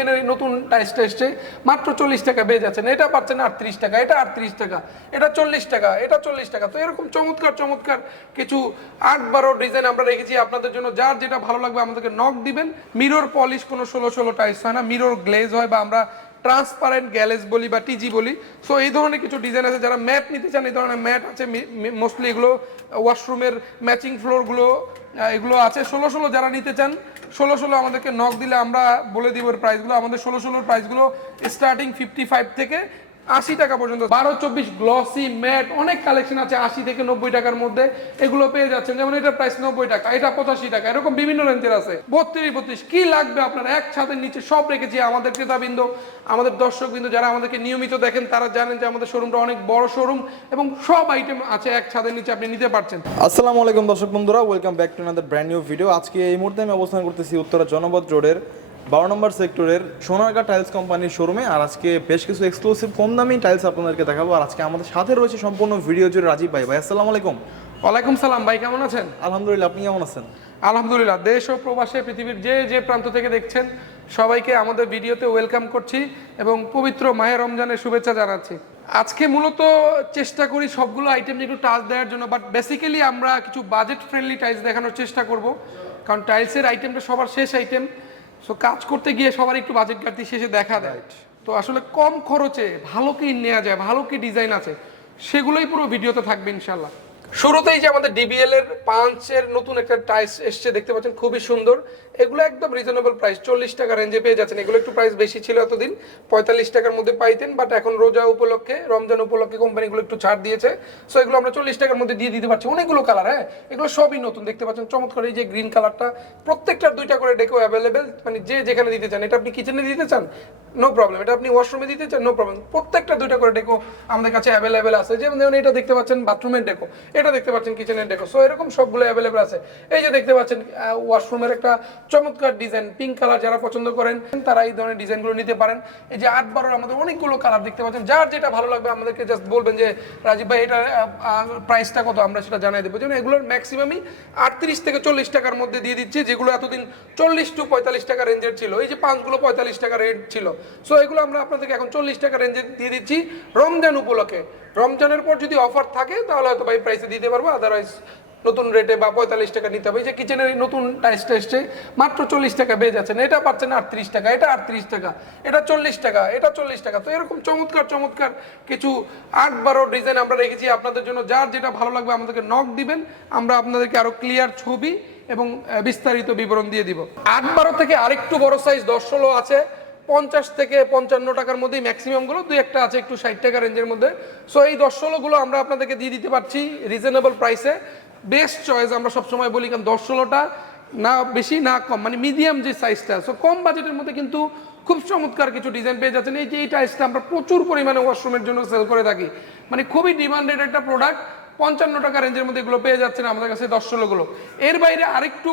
কিচেনের নতুন টাইসটা এসছে, মাত্র চল্লিশ টাকা বেজ আছেন এটা পাচ্ছেন আটত্রিশ টাকা, এটা আটত্রিশ টাকা, এটা চল্লিশ টাকা, এটা চল্লিশ টাকা। তো এরকম চমৎকার চমৎকার কিছু আট বারো ডিজাইন আমরা রেখেছি। আপনাদের জন্য যার যেটা ভালো লাগবে আমাদেরকে নক দিবেন। মিরর পলিশ কোনো ষোলো ষোলো টাইস হয় না মিরর গ্লেজ হয় বা আমরা ট্রান্সপারেন্ট গ্যালেজ বলি বা টিজি বলি। সো এই ধরনের কিছু ডিজাইন আছে যারা ম্যাট নিতে চান, এই ধরনের ম্যাট আছে মোস্টলি এগুলো ওয়াশরুমের ম্যাচিং ফ্লোরগুলো এগুলো আছে। ষোলো ষোলো যারা নিতে চান, ষোলো ষোলো আমাদেরকে নক দিলে আমরা বলে দিব প্রাইসগুলো আমাদের ষোলো ষোলোর প্রাইসগুলো স্টার্টিং ফিফটি ফাইভ থেকে আশি টাকা পর্যন্ত। বারো, চব্বিশ গ্লসি ম্যাট অনেক কালেকশন আছে আশি থেকে নব্বই টাকার মধ্যে। এগুলো পেয়ে যাচ্ছেন। যেমন এটা প্রাইস নব্বই টাকা, এটা পঁচাশি টাকা, এরকম বিভিন্ন রেঞ্জের আছে। বত্রিশ বত্রিশ, কি লাগবে আপনার? এক ছাদের নিচে সব রেখেছি আমাদের ক্রেতাবৃন্দ, আমাদের দর্শকবৃন্দ, যারা আমাদেরকে নিয়মিত দেখেন, তারা জানেন যে আমাদের শোরুমটা অনেক বড় শোরুম এবং সব আইটেম আছে এক ছাদের নিচে আপনি নিতে পারছেন। আসসালামু আলাইকুম দর্শক বন্ধুরা welcome back to another brand new video আজকে এই মুহূর্তে আমি অবস্থান করতেছি উত্তরা জনপদ রোডের বারো নম্বর সেক্টরের সোনারগা টাইলস কোম্পানির শোরুমে। আর আজকে বেশ কিছু এক্সক্লুসিভ কম দামি টাইলস আপনাদেরকে দেখাবো। আর আজকে আমাদের সাথে রয়েছে সম্পূর্ণ ভিডিও জুড়ে রাজীব ভাই। ভাই আসসালামু আলাইকুম। ওয়ালাইকুম সালাম ভাই কেমন আছেন? আলহামদুলিল্লাহ আপনি কেমন আছেন? আলহামদুলিল্লাহ দেশ ও প্রবাসে পৃথিবীর যে যে প্রান্ত থেকে দেখছেন সবাইকে আমাদের ভিডিওতে ওয়েলকাম করছি এবং পবিত্র মাহে রমজানের শুভেচ্ছা জানাচ্ছি। আজকে মূলত চেষ্টা করি সবগুলো আইটেম একটু টাচ দেওয়ার জন্য বাট বেসিক্যালি আমরা কিছু বাজেট ফ্রেন্ডলি টাইলস দেখানোর চেষ্টা করব। কারণ টাইলসের আইটেমটা সবার শেষ আইটেম সো কাজ করতে গিয়ে সবার একটু বাজেট ঘাটতি শেষে দেখা দেয়। তো আসলে কম খরচে ভালো কি নেওয়া যায় ভালো কি ডিজাইন আছে সেগুলোই পুরো ভিডিওতে থাকবে ইনশাল্লাহ শুরুতেই যে আমাদের ডিবিএল এর পাঁচের নতুন একটা টাইলস এসছে, দেখতে পাচ্ছেন, খুবই সুন্দর। এগুলো একদম রিজনেবল প্রাইস চল্লিশ টাকা রেঞ্জে পেয়ে যাচ্ছেন। এগুলো একটু প্রাইস বেশি ছিল এতদিন, পঁয়তাল্লিশ টাকার মধ্যে পাইতেন বাট এখন রোজা উপলক্ষে, রমজান উপলক্ষে কোম্পানিগুলো একটু ছাড় দিয়েছে। সো এগুলো আমরা চল্লিশ টাকার মধ্যে দিয়ে দিতে পারছি। অনেকগুলো কালার হ্যাঁ? এগুলো সবই নতুন, দেখতে পাচ্ছেন, চমৎকার। এই যে গ্রিন কালারটা প্রত্যেকটার দুইটা করে ডেকো অ্যাভেলেবেল মানে যে যেখানে দিতে চান। এটা আপনি কিচেনে দিতে চান? নো প্রবলেম এটা আপনি ওয়াশরুমে দিতে চান? নো প্রবলেম প্রত্যেকটা দুইটা করে ডেকো আমাদের কাছে অ্যাভেলেবেল আছে। যেমন এটা দেখতে পাচ্ছেন বাথরুমের ডেকো এটা দেখতে পাচ্ছেন কিচেনের ডেকো সো এরকম সবগুলো অ্যাভেলেবেল আছে। এই যে দেখতে পাচ্ছেন ওয়াশরুমের একটা চমৎকার ডিজাইন পিঙ্ক কালার যারা পছন্দ করেন, তারা এই ধরনের ডিজাইনগুলো নিতে পারেন। এই যে আট বারোর আমাদের অনেকগুলো কালার দেখতে পাচ্ছেন। যার যেটা ভালো লাগবে আমাদেরকে জাস্ট বলবেন যে, রাজীব ভাই, এটা প্রাইসটা কত? আমরা সেটা জানাই দেবো। যেমন এগুলোর ম্যাক্সিমামই আটত্রিশ থেকে চল্লিশ টাকার মধ্যে দিয়ে দিচ্ছে। যেগুলো এতদিন চল্লিশ টু পঁয়তাল্লিশ টাকা রেঞ্জের ছিল। এই যে পাঁচগুলো পঁয়তাল্লিশ টাকা রেট ছিল। সো এগুলো আমরা আপনাদেরকে এখন চল্লিশ টাকা রেঞ্জে দিয়ে দিচ্ছি রমজান উপলক্ষে। রমজানের পর যদি অফার থাকে, তাহলে হয়তো ভাই প্রাইসে দিতে পারব। আদারওয়াইজ নতুন রেটে বা পঁয়তাল্লিশ টাকা নিতে হবে। যে কিচেনের নতুন টাইসটা এসছে, মাত্র চল্লিশ টাকা পেয়ে না। এটা পাচ্ছেন আটত্রিশ টাকা, এটা আটত্রিশ টাকা, এটা চল্লিশ টাকা, এটা চল্লিশ টাকা। তো এরকম চমৎকার চমৎকার কিছু আট বারো ডিজাইন আমরা রেখেছি। আপনাদের জন্য যার যেটা ভালো লাগবে আমাদেরকে নক দিবেন। আমরা আপনাদেরকে আরও ক্লিয়ার ছবি এবং বিস্তারিত বিবরণ দিয়ে দিব। আট বারো থেকে আরেকটু বড় সাইজ দশ ষোলো আছে। পঞ্চাশ থেকে পঞ্চান্ন টাকার মধ্যেই ম্যাক্সিমামগুলো দুই একটা আছে একটু ষাট টাকা রেঞ্জের মধ্যে। সো এই দশ ষোলোগুলো আমরা আপনাদেরকে দিয়ে দিতে পারছি রিজনেবল প্রাইসে বেস্ট চয়েস আমরা সবসময় বলি, কারণ দশ ষোলোটা না বেশি, না কম মানে মিডিয়াম যে সাইজটা সো কম বাজেটের মধ্যে কিন্তু খুব চমৎকার কিছু ডিজাইন পেয়ে যাচ্ছেন। এই যে, এই টাইসটা আমরা প্রচুর পরিমাণে ওয়াশরুমের জন্য সেল করে থাকি। মানে খুবই ডিমান্ডেড একটা প্রোডাক্ট পঞ্চান্ন টাকা রেঞ্জের মধ্যে এগুলো পেয়ে যাচ্ছেন আমাদের কাছে দশ ষোলোগুলো এর বাইরে আরেকটু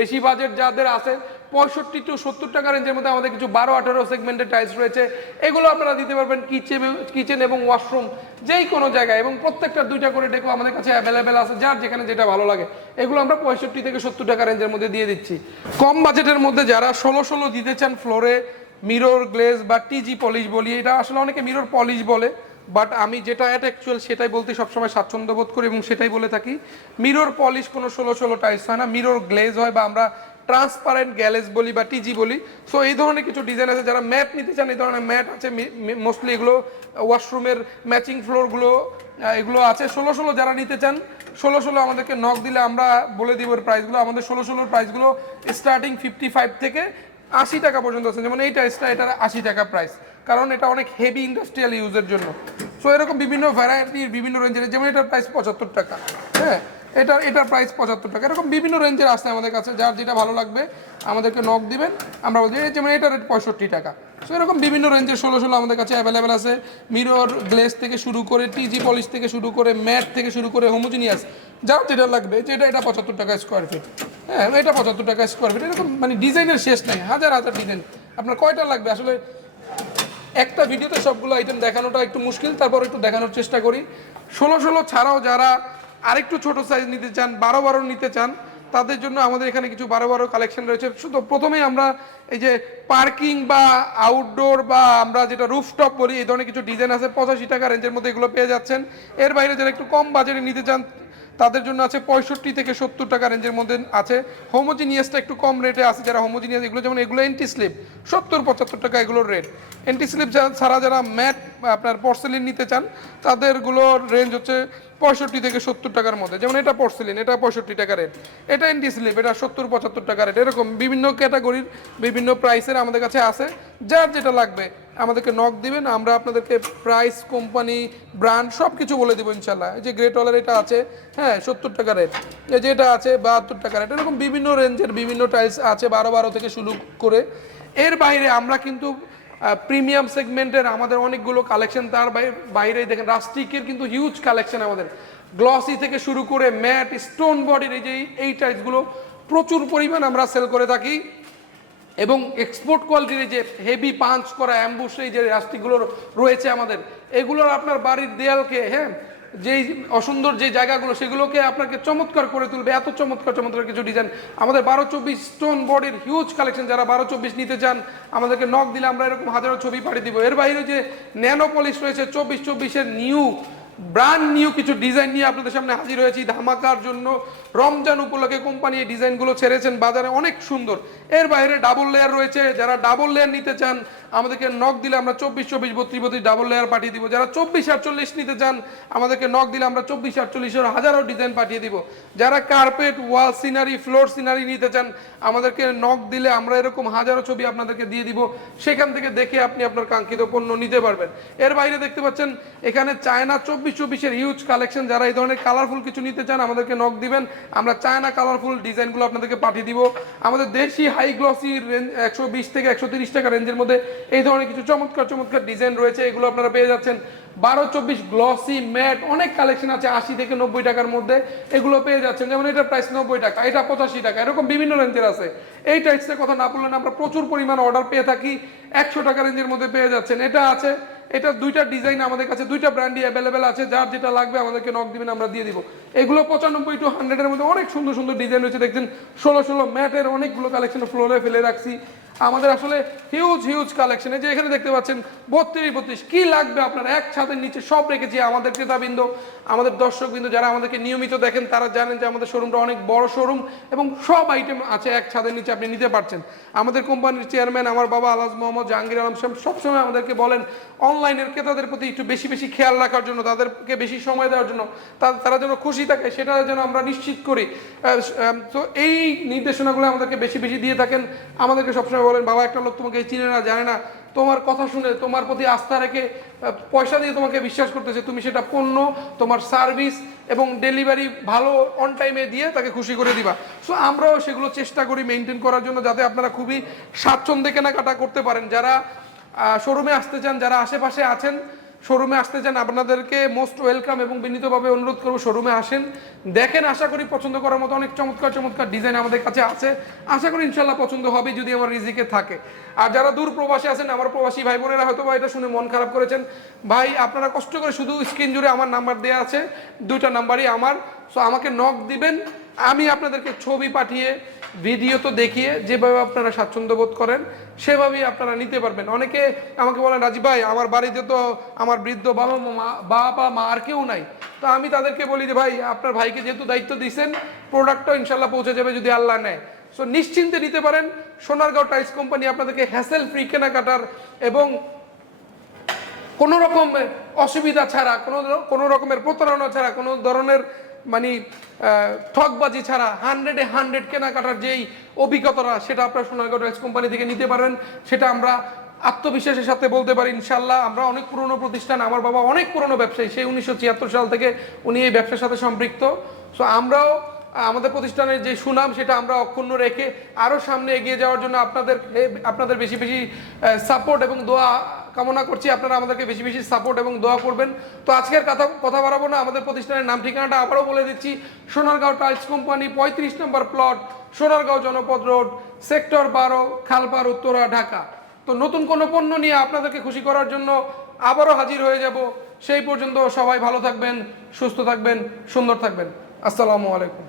বেশি বাজেট যাদের আছে পঁয়ষট্টি টু সত্তর টাকা রেঞ্জের মধ্যে আমাদের কিছু বারো, আঠারো সেগমেন্টের টাইলস রয়েছে। এগুলো আপনারা দিতে পারবেন কিচেন কিচেন এবং ওয়াশরুম যেই কোনো জায়গায় এবং প্রত্যেকটা দুইটা করে ডেকো আমাদের কাছে অ্যাভেলেবেল আছে, যার যেখানে যেটা ভালো লাগে। এগুলো আমরা পঁয়ষট্টি থেকে সত্তর টাকা রেঞ্জের মধ্যে দিয়ে দিচ্ছি। কম বাজেটের মধ্যে যারা ষোলো ষোলো দিতে চান ফ্লোরে মিরর গ্লেজ বা টিজি পলিশ বলি, এটা আসলে অনেকে মিরর পলিশ বলে বাট আমি যেটা অ্যাট অ্যাকচুয়াল সেটাই বলতে সবসময় স্বাচ্ছন্দ্য বোধ করি এবং সেটাই বলে থাকি। মিরর পলিশ কোনো ষোলো ষোলো টাইলস হয় না মিরর গ্লেজ হয় বা আমরা ট্রান্সপারেন্ট গ্যালেজ বলি বা টিজি বলি। সো এই ধরনের কিছু ডিজাইন আছে যারা ম্যাট নিতে চান, এই ধরনের ম্যাট আছে মোস্টলি এগুলো ওয়াশরুমের ম্যাচিং ফ্লোরগুলো এগুলো আছে। ষোলো ষোলো যারা নিতে চান, ষোলো ষোলো আমাদেরকে নক দিলে আমরা বলে দিব প্রাইসগুলো আমাদের ষোলো ষোলোর প্রাইসগুলো স্টার্টিং ফিফটি ফাইভ থেকে আশি টাকা পর্যন্ত আছে। যেমন এই টাইসটা এটার আশি টাকা প্রাইস কারণ এটা অনেক হেভি ইন্ডাস্ট্রিয়াল ইউজের জন্য। সো এরকম বিভিন্ন ভ্যারাইটির বিভিন্ন রেঞ্জের যেমন এটার প্রাইস পঁচাত্তর টাকা। হ্যাঁ? এটা, এটার প্রাইস পঁচাত্তর টাকা। এরকম বিভিন্ন রেঞ্জের আসছে আমাদের কাছে, যার যেটা ভালো লাগবে আমাদেরকে নক দিবেন। আমরা বলছি যেমন এটার রেট পঁয়ষট্টি টাকা। সো এরকম বিভিন্ন রেঞ্জের ষোলো ষোলো আমাদের কাছে অ্যাভেলেবেল আছে। মিরর গ্লেস থেকে শুরু করে টিজি পলিশ থেকে শুরু করে ম্যাট থেকে শুরু করে হোমোজিনিয়াস যার যেটা লাগবে যেটা এটা পঁচাত্তর টাকা স্কোয়ার ফিট হ্যাঁ এটা পঁচাত্তর টাকা স্কোয়ার ফিট এরকম মানে ডিজাইনের শেষ নেই, হাজার হাজার ডিজাইন আপনার কয়টা লাগবে? আসলে একটা ভিডিওতে সবগুলো আইটেম দেখানোটা একটু মুশকিল, তারপর একটু দেখানোর চেষ্টা করি। ষোলো ষোলো ছাড়াও যারা আরেকটু ছোট সাইজ নিতে চান, বারো বারো নিতে চান, তাদের জন্য আমাদের এখানে কিছু বারো বারো কালেকশন রয়েছে। শুধু প্রথমেই আমরা এই যে পার্কিং বা আউটডোর বা আমরা যেটা রুফটপ বলি, এই ধরনের কিছু ডিজাইন আছে, পঁচাশি টাকা রেঞ্জের মধ্যে এগুলো পেয়ে যাচ্ছেন। এর বাইরে যারা একটু কম বাজেটে নিতে চান তাদের জন্য আছে পঁয়ষট্টি থেকে সত্তর টাকা রেঞ্জের মধ্যে আছে। হোমোজিনিয়াসটা একটু কম রেটে আছে যারা হোমোজিনিয়াস এগুলো যেমন এগুলো এন্টি স্লিপ সত্তর পঁচাত্তর টাকা এগুলোর রেট এন্টি স্লিপ ছাড়া যারা ম্যাট আপনার পর্সেলিন নিতে চান, তাদেরগুলোর রেঞ্জ হচ্ছে পঁয়ষট্টি থেকে সত্তর টাকার মধ্যে। যেমন এটা পর্সেলিন এটা পঁয়ষট্টি টাকা রেট এটা এন্টি স্লিপ এটা সত্তর পঁচাত্তর টাকা রেট এরকম বিভিন্ন ক্যাটাগরির বিভিন্ন প্রাইসের আমাদের কাছে আছে। যার যেটা লাগবে আমাদেরকে নক দিবেন, আমরা আপনাদেরকে প্রাইস কোম্পানি ব্র্যান্ড সব কিছু বলে দিব ইনশাল্লাহ এই যে গ্রেট ওয়ালার এটা আছে হ্যাঁ সত্তর টাকা রেট এই যে এটা আছে, বাহাত্তর টাকা রেট এরকম বিভিন্ন রেঞ্জের বিভিন্ন টাইলস আছে, বারো বারো থেকে শুরু করে। এর বাইরে আমরা কিন্তু প্রিমিয়াম সেগমেন্টের আমাদের অনেকগুলো কালেকশন তার বাই- বাইরে দেখেন রাস্টিকের কিন্তু হিউজ কালেকশন আমাদের। গ্লসি থেকে শুরু করে ম্যাট স্টোন বডির এই যে এই টাইলসগুলো প্রচুর পরিমাণ আমরা সেল করে থাকি। এবং এক্সপোর্ট কোয়ালিটির যে হেভি পাঞ্চ করা অ্যাম্বুস যে রাস্টিগুলো রয়েছে আমাদের, এগুলোর আপনার বাড়ির দেয়ালকে হ্যাঁ যেই অসুন্দর যে জায়গাগুলো, সেগুলোকে আপনাকে চমৎকার করে তুলবে, এত চমৎকার চমৎকার কিছু ডিজাইন আমাদের বারো চব্বিশ স্টোন বডির হিউজ কালেকশন যারা বারো চব্বিশ নিতে চান, আমাদেরকে নক দিলে আমরা এরকম হাজারো ছবি পাঠিয়ে দিব। এর বাইরে যে ন্যানো পলিশ রয়েছে, চব্বিশ চব্বিশের নিউ ব্র্যান্ড নিউ কিছু ডিজাইন নিয়ে আপনাদের সামনে হাজির হয়েছি ধামাকার জন্য। রমজান উপলক্ষে কোম্পানি এই ডিজাইনগুলো ছেড়েছেন, বাজারে অনেক সুন্দর। এর বাইরে ডাবল লেয়ার রয়েছে, যারা ডাবল লেয়ার নিতে চান আমাদেরকে নক দিলে আমরা চব্বিশ চব্বিশ, বত্রিশ বত্রিশ ডাবল লেয়ার পাঠিয়ে দিব। যারা চব্বিশ আটচল্লিশ নিতে চান, আমাদেরকে নক দিলে আমরা চব্বিশ আটচল্লিশের হাজারো ডিজাইন পাঠিয়ে দিব। যারা carpet wall scenery floor scenery নিতে চান, আমাদেরকে নক দিলে আমরা এরকম হাজারো ছবি আপনাদেরকে দিয়ে দিব। সেখান থেকে দেখে আপনি আপনার কাঙ্ক্ষিত পণ্য নিতে পারবেন। এর বাইরে দেখতে পাচ্ছেন, এখানে চায়না চব্বিশ, চব্বিশের হিউজ কালেকশন যারা এই ধরনের কালারফুল কিছু নিতে চান, আমাদেরকে নক দিবেন। আমরা চায়না কালারফুল ডিজাইনগুলো আপনাদেরকে পাঠিয়ে দিব। আমাদের দেশি হাই গ্লসি রেঞ্জ একশো বিশ থেকে একশো তিরিশ টাকা রেঞ্জের মধ্যে এই ধরনের কিছু চমৎকার চমৎকার ডিজাইন রয়েছে, এগুলো আপনারা পেয়ে যাচ্ছেন। বারো, চব্বিশ গ্লসি ম্যাট অনেক কালেকশন আছে, আশি থেকে নব্বই টাকার মধ্যে। এগুলো পেয়ে যাচ্ছেন, যেমন এটা প্রাইস নব্বই টাকা, এটা পঁচাশি টাকা, এরকম বিভিন্ন রেঞ্জের আছে। এই টাইপসের কথা না বললে না, আমরা প্রচুর পরিমাণ অর্ডার পেয়ে থাকি, একশো টাকা রেঞ্জের মধ্যে পেয়ে যাচ্ছেন। এটা আছে, এটা দুইটা ডিজাইন আমাদের কাছে, দুইটা ব্র্যান্ডই অ্যাভেলেবেল আছে, যার যেটা লাগবে আমাদেরকে নক দিবেন, আমরা দিয়ে দিব। এগুলো পঁচানব্বই টু হান্ড্রেডের মধ্যে অনেক সুন্দর সুন্দর ডিজাইন রয়েছে, দেখছেন, ষোলো ষোলো ম্যাটের অনেকগুলো কালেকশন ফ্লোরে ফেলে রাখছি। আমাদের আসলে হিউজ হিউজ কালেকশন এই যে এখানে দেখতে পাচ্ছেন, বত্রিশ বত্রিশ। কি লাগবে আপনার? এক ছাদের নিচে সব রেখেছি আমাদের ক্রেতাবৃন্দ, আমাদের দর্শকবৃন্দ, যারা আমাদেরকে নিয়মিত দেখেন, তারা জানেন যে আমাদের শোরুমটা অনেক বড় শোরুম এবং সব আইটেম আছে এক ছাদের নিচে আপনি নিতে পারছেন। আমাদের কোম্পানির চেয়ারম্যান আমার বাবা আলাজ মোহাম্মদ জাহাঙ্গীর আলম সাহেব সবসময় আমাদেরকে বলেন অনলাইনের ক্রেতাদের প্রতি একটু বেশি বেশি খেয়াল রাখার জন্য, তাদেরকে বেশি সময় দেওয়ার জন্য তারা যেন খুশি থাকে, সেটা যেন আমরা নিশ্চিত করি। তো এই নির্দেশনাগুলো আমাদেরকে বেশি বেশি দিয়ে থাকেন। আমাদেরকে সবসময় বলেন, বাবা, একটা লোক তোমাকে চিনে না, জানে না। তোমার কথা শুনে, তোমার প্রতি আস্থা রেখে পয়সা দিয়ে তোমাকে বিশ্বাস করতেছে। তুমি সেটা পণ্য, তোমার সার্ভিস এবং ডেলিভারি ভালো অন টাইমে দিয়ে তাকে খুশি করে দিবা। সো আমরাও সেগুলো চেষ্টা করি মেনটেন করার জন্য যাতে আপনারা খুবই স্বাচ্ছন্দ্যে কেনাকাটা করতে পারেন। যারা শোরুমে আসতে চান, যারা আশেপাশে আছেন শোরুমে আসতে চান, আপনাদেরকে মোস্ট ওয়েলকাম এবং বিনীতভাবে অনুরোধ করব শোরুমে আসেন। দেখেন, আশা করি পছন্দ করার মতো অনেক চমৎকার চমৎকার ডিজাইন আমাদের কাছে আছে। আশা করি ইনশাল্লাহ পছন্দ হবে যদি আমার রিজিকে থাকে। আর যারা দূর প্রবাসী আছেন, আমার প্রবাসী ভাই বোনেরা হয়তো বা এটা শুনে মন খারাপ করেছেন। ভাই, আপনারা কষ্ট করে শুধু স্ক্রিন জুড়ে আমার নাম্বার দেওয়া আছে, দুইটা নাম্বারই আমার। সো আমাকে নক দিবেন, আমি আপনাদেরকে ছবি পাঠিয়ে ভিডিও তো দেখিয়ে যেভাবে আপনারা স্বাচ্ছন্দ্য বোধ করেন, সেভাবেই আপনারা নিতে পারবেন। অনেকে আমাকে বলেন রাজি ভাই, আমার বাড়িতে তো আমার বৃদ্ধ বাবা মা বাবা মা আর কেউ নাই। তো আমি তাদেরকে বলি যে, ভাই, আপনার ভাইকে যেহেতু দায়িত্ব দিয়েছেন প্রোডাক্টটা ইনশাল্লাহ পৌঁছে যাবে যদি আল্লাহ নেয়। সো নিশ্চিন্তে নিতে পারেন, সোনারগাঁও টাইলস কোম্পানি আপনাদেরকে হ্যাসেল ফ্রি কেনাকাটার এবং কোনো রকম অসুবিধা ছাড়া, কোনো কোনো রকমের প্রতারণা ছাড়া, কোনো ধরনের মানে ঠকবাজি ছাড়া হান্ড্রেডে হান্ড্রেড কেনাকাটার যেই অভিজ্ঞতাটা, সেটা আপনার সোনারগাঁও টাইলস কোম্পানি থেকে নিতে পারেন। সেটা আমরা আত্মবিশ্বাসের সাথে বলতে পারি ইনশাল্লাহ আমরা অনেক পুরনো প্রতিষ্ঠান, আমার বাবা অনেক পুরনো ব্যবসায়ী। সেই উনিশশো ছিয়াত্তর সাল থেকে উনি এই ব্যবসার সাথে সম্পৃক্ত। সো আমরাও, আমাদের প্রতিষ্ঠানের যে সুনাম, সেটা আমরা অক্ষুণ্ণ রেখে আরও সামনে এগিয়ে যাওয়ার জন্য আপনাদের আপনাদের বেশি বেশি সাপোর্ট এবং দোয়া কামনা করছি, আপনারা আমাদেরকে বেশি বেশি সাপোর্ট এবং দোয়া করবেন। তো আজকের কথা কথা বাড়াবো না, আমাদের প্রতিষ্ঠানের নাম, ঠিকানাটা আবারও বলে দিচ্ছি, সোনারগাঁও টাইলস কোম্পানি, পঁয়ত্রিশ নম্বর প্লট সোনারগাঁও জনপদ রোড, সেক্টর বারো খালপার উত্তরা, ঢাকা। তো নতুন কোনো পণ্য নিয়ে আপনাদেরকে খুশি করার জন্য আবারও হাজির হয়ে যাব। সেই পর্যন্ত সবাই ভালো থাকবেন, সুস্থ থাকবেন, সুন্দর থাকবেন। আসসালামু আলাইকুম।